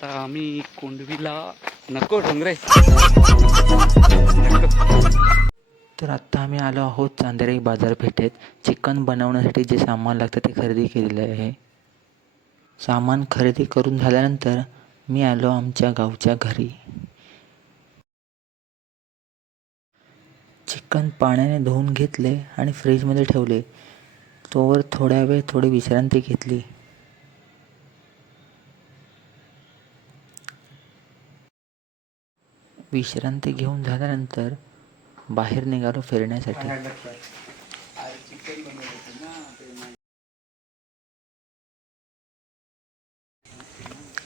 आता आम्ही कोंडवीला नको डोंगरे. तर आत्ता आम्ही आलो आहोत चांदेरी बाजारपेठेत चिकन बनवण्यासाठी जे सामान लागतं ते खरेदी केलेलं आहे. सामान खरेदी करून झाल्यानंतर मी आलो आमच्या गावच्या घरी. चिकन पाण्याने धुवून घेतले आणि फ्रीजमध्ये ठेवले. तोवर थोड्या वेळ थोडी विश्रांती घेतली. विश्रांती घेऊन झाल्यानंतर बाहेर निघालो फिरण्यासाठी.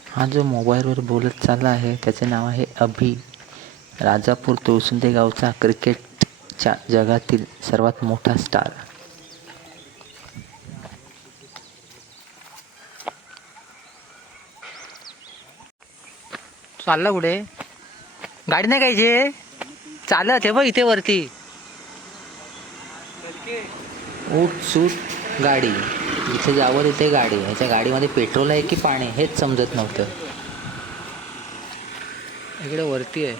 हा जो मोबाईलवर बोलत चालला आहे त्याचे नाव आहे अभि. राजापूर तुळसुंदे गावचा क्रिकेटच्या जगातील सर्वात मोठा स्टार चालला कुठे गाडी नाही घ्यायची. चालत हे बघ इथे वरती. ऊट सूट गाडी. इथे जावं तिथे गाडी. ह्याच्या गाडीमध्ये पेट्रोल आहे की पाणी? हेच समजत नव्हतं. इकडे वरती आहे.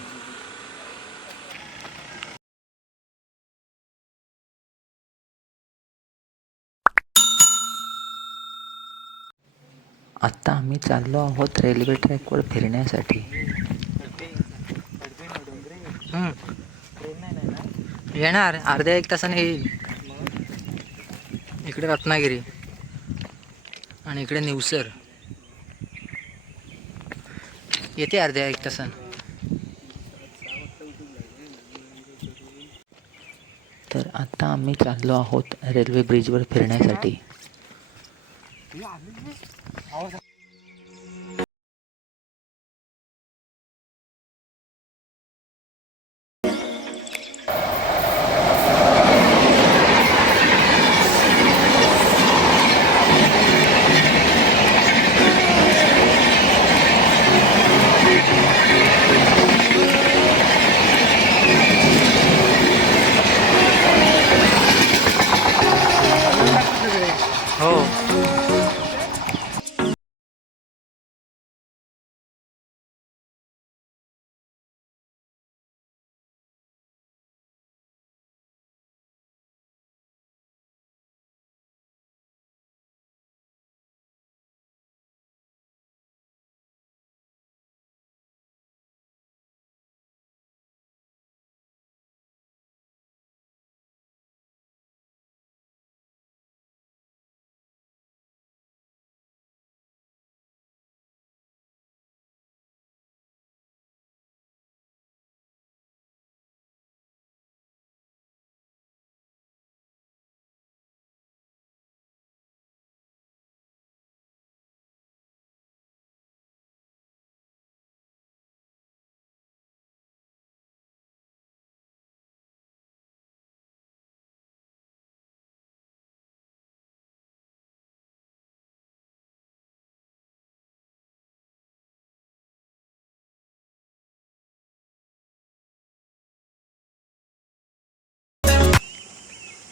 आत्ता आम्ही चाललो आहोत रेल्वे ट्रॅकवर फिरण्यासाठी. येणार अर्ध्या एक तासाने येईल. इकडे रत्नागिरी आणि इकडे निवसर. येते अर्ध्या एक तासान. तर आता आम्ही चाललो आहोत रेल्वे ब्रिजवर फिरण्यासाठी.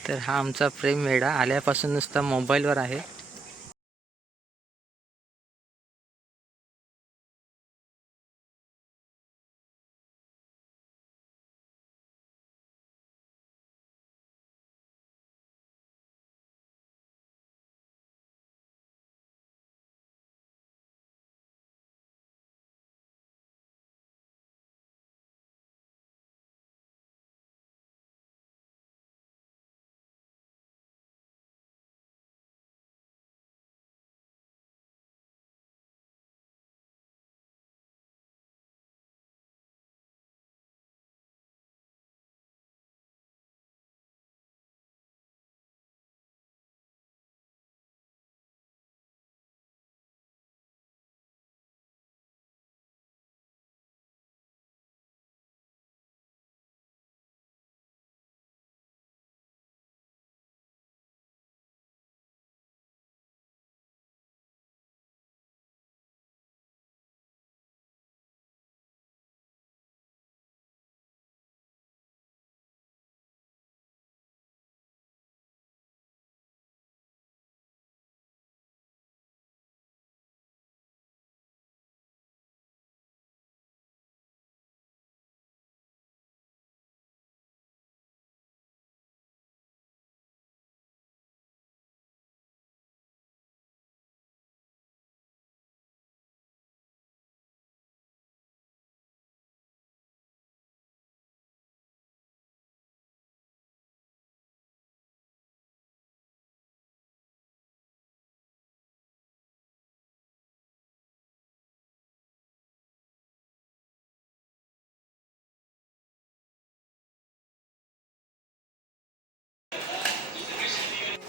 तर हा आमचा प्रेम वेडा आल्यापासून नुसता मोबाईलवर आहे.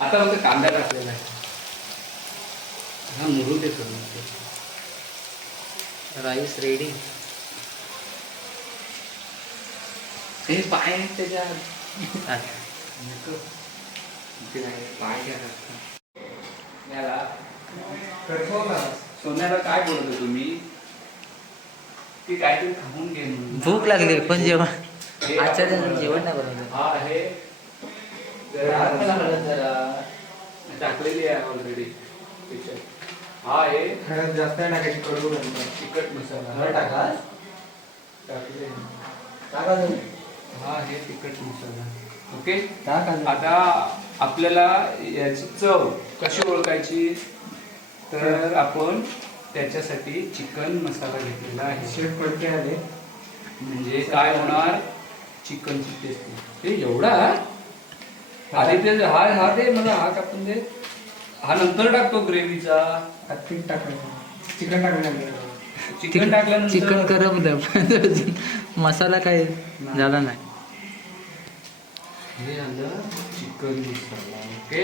आता फक्त कांदा टाकलेला आहे. हा मुरू दे करून राईस रेडी. हे पाय आहेत त्याच्यात. पाय घ्या. याला. सोन्याला काय बोलतो तुम्ही? काहीतरी खाऊन घे. भूक लागली पण जेवण आचार्य जेवण नाही बनवलं. हा आहे टाकलेली आहे ऑलरेडी हा आहे जास्त टाकायची कडू तिखट मसाला. टाका टाकले? टाका हा आहे तिखट मसाला. ओके? टाका आता आपल्याला याची चव कशी ओळखायची? तर आपण त्याच्यासाठी चिकन मसाला घेतलेला आहे. शेट पडके आले म्हणजे काय होणार? चिकनची टेस्ट हे एवढा? आधी ते हा हा दे मला हा टाकून दे. हा नंतर टाकतो ग्रेव्हीचा. पीठ टाकायचं चिकन टाकलं चिकन टाकल्यानंतर चिकन मसाला काय झाला नाही. हे आलं चिकन मसाला ओके?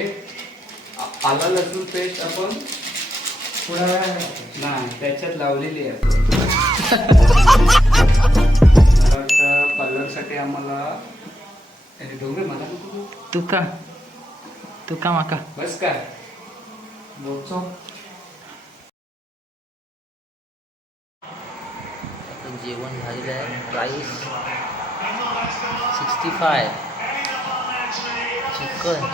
आला लसूण पेस्ट आपण? वेळ नाही त्याच्यात लावलेली आहे. कलरसाठी आम्हाला अरे डोंगर मला नको देऊ. तुका तुका माका बस काय बोलतो आता जेवण झालेलं आहे राईस सिक्स्टी फाय चिकन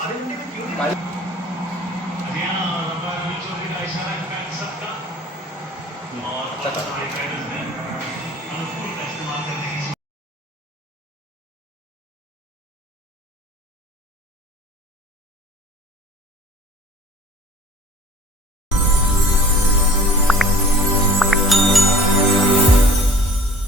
और